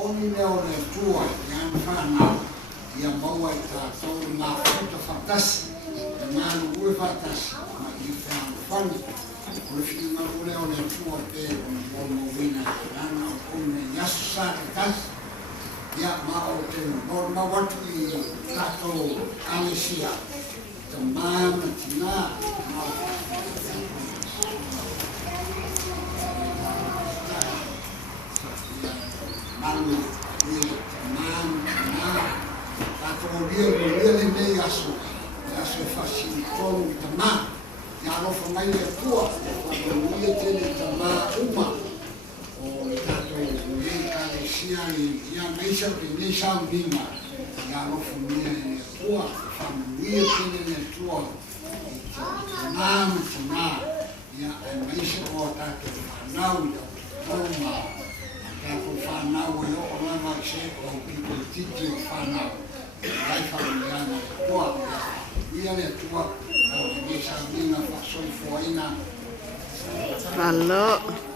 poni leo le tua yang whanau ia maua I tātou ngā whuta whakasi e ngānu ue whakasi ma I whanau o le whiunga leo le tua te o na mono wina rana o kone yasu sāke kasi ia ma o te mono watu I tātou EKALSESIA te māma tina ma o Malu, man, tato really me aso facilitong tama, yaro fa mai le tua, quando lui tiene tama uma, o tato EKALSESIA ia meisa que sa bima, yaro fa mai le tua, fa lui tiene le tua, tama, ia meisa o tato fanau, toma. Tato whanau e o lama se o people titi o whanau. Rai whanau tua, ia le tua, o te nesa mina whasoi fuaina. Hello.